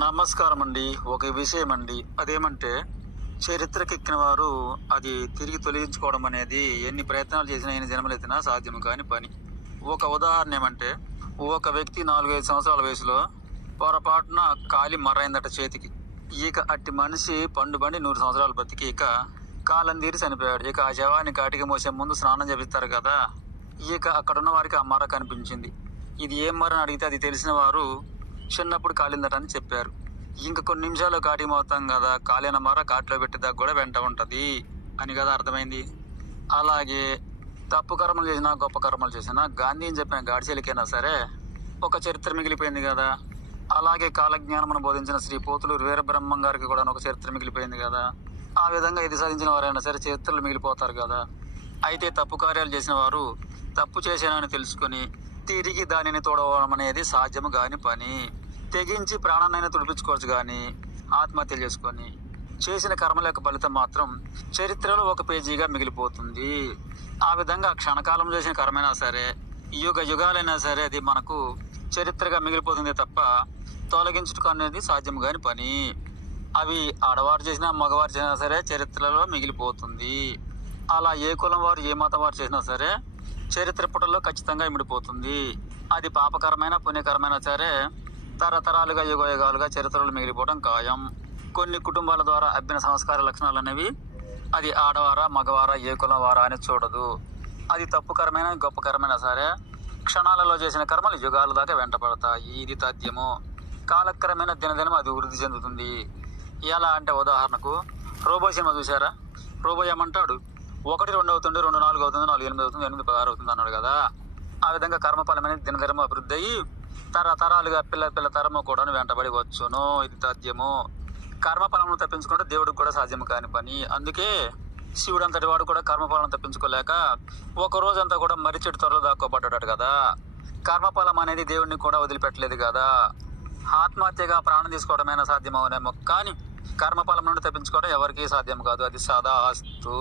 నమస్కారం అండి. ఒక విషయం అండి, అదేమంటే చరిత్రకెక్కిన వారు అది తిరిగి తొలగించుకోవడం అనేది ఎన్ని ప్రయత్నాలు చేసినా ఎన్ని జన్మలెత్తినా సాధ్యం కాని పని. ఒక ఉదాహరణ ఏమంటే, ఒక వ్యక్తి 4-5 సంవత్సరాల వయసులో పొరపాటున కాలి మర్రైందట చేతికి. ఇక అట్టి మనిషి పండుబండి 100 సంవత్సరాలు బతికి ఇక కాలం తీరి చనిపోయాడు. ఇక ఆ శవాన్ని కాటికి మోసే ముందు స్నానం చేపిస్తారు కదా. ఇక అక్కడున్న వారికి ఆ మర్ర కనిపించింది. ఇది ఏం మర్ర అని అడిగితే అది తెలిసిన వారు చిన్నప్పుడు కాలిందట అని చెప్పారు. ఇంక కొన్ని నిమిషాలు కాటికి మోతాం కదా, కాలిన మర కాటిలో పెట్టేదాకా కూడా వెంట ఉంటది అని కదా అర్థమైంది. అలాగే తప్పు కర్మలు చేసినా గొప్ప కర్మలు చేసినా గాంధీని చెప్పిన గాడిచెలికైనా సరే ఒక చరిత్ర మిగిలిపోయింది కదా. అలాగే కాలజ్ఞానమును బోధించిన శ్రీ పోతులూరు వీరబ్రహ్మం గారికి కూడా ఒక చరిత్ర మిగిలిపోయింది కదా. ఆ విధంగా ఇది సాధించిన వారైనా సరే చరిత్రలు మిగిలిపోతారు కదా. అయితే తప్పు కార్యాలు చేసిన వారు తప్పు చేశానని తెలుసుకొని తిరిగి దానిని తోడవడం అనేది సాధ్యము కాని పని. తెగించి ప్రాణాన్నైనా తుడిపించుకోవచ్చు కానీ ఆత్మహత్యలు చేసుకొని చేసిన కర్మల యొక్క ఫలితం మాత్రం చరిత్రలో ఒక పేజీగా మిగిలిపోతుంది. ఆ విధంగా క్షణకాలం చేసిన కర్మైనా సరే యుగ యుగాలైనా సరే అది మనకు చరిత్రగా మిగిలిపోతుంది తప్ప తొలగించుటకు అనేది సాధ్యం కాని పని. అవి ఆడవారు చేసినా మగవారు చేసినా సరే చరిత్రలో మిగిలిపోతుంది. అలా ఏ కులం వారు ఏ మతం వారు చేసినా సరే చరిత్ర పుటల్లో ఖచ్చితంగా ఇమిడిపోతుంది. అది పాపకరమైన పుణ్యకరమైన సరే తరతరాలుగా యుగయుగాలుగా చరిత్రలు మిగిలిపోవడం ఖాయం. కొన్ని కుటుంబాల ద్వారా అబ్బిన సంస్కార లక్షణాలు అనేవి అది ఆడవారా మగవారా ఏ కులం వారా అని చూడదు. అది తప్పుకరమైన గొప్పకరమైన సరే క్షణాలలో చేసిన కర్మలు యుగాల దాకా వెంటపడతాయి. ఇది తథ్యము. కాలక్రమేణా దినదినం అది వృద్ధి చెందుతుంది. ఎలా అంటే ఉదాహరణకు రోబో సినిమా చూసారా? రోబో ఏమంటాడు, 1 2 అవుతుంది, 2 4 అవుతుంది, 4 8 అవుతుంది, 8 16 అవుతుంది అన్నాడు కదా. ఆ విధంగా కర్మఫలం అనేది దినదినం అభివృద్ధి అయ్యి తరతరాలుగా పిల్ల తరము కూడా వెంటబడి వచ్చును. ఇది తథ్యము. కర్మఫలం తప్పించుకుంటే దేవుడికి కూడా సాధ్యం కాని పని. అందుకే శివుడు అంతటి వాడు కూడా కర్మఫలం తప్పించుకోలేక ఒక రోజంతా కూడా మర్రి చెట్టు త్వరలో దాక్కోబడ్డాడు కదా. కర్మఫలం అనేది దేవుడిని కూడా వదిలిపెట్టలేదు కదా. ఆత్మహత్యగా ప్రాణం తీసుకోవడమైనా సాధ్యం అవునేమో కానీ కర్మఫలం నుండి తప్పించుకోవడం ఎవరికీ సాధ్యం కాదు. అది సదాస్తు.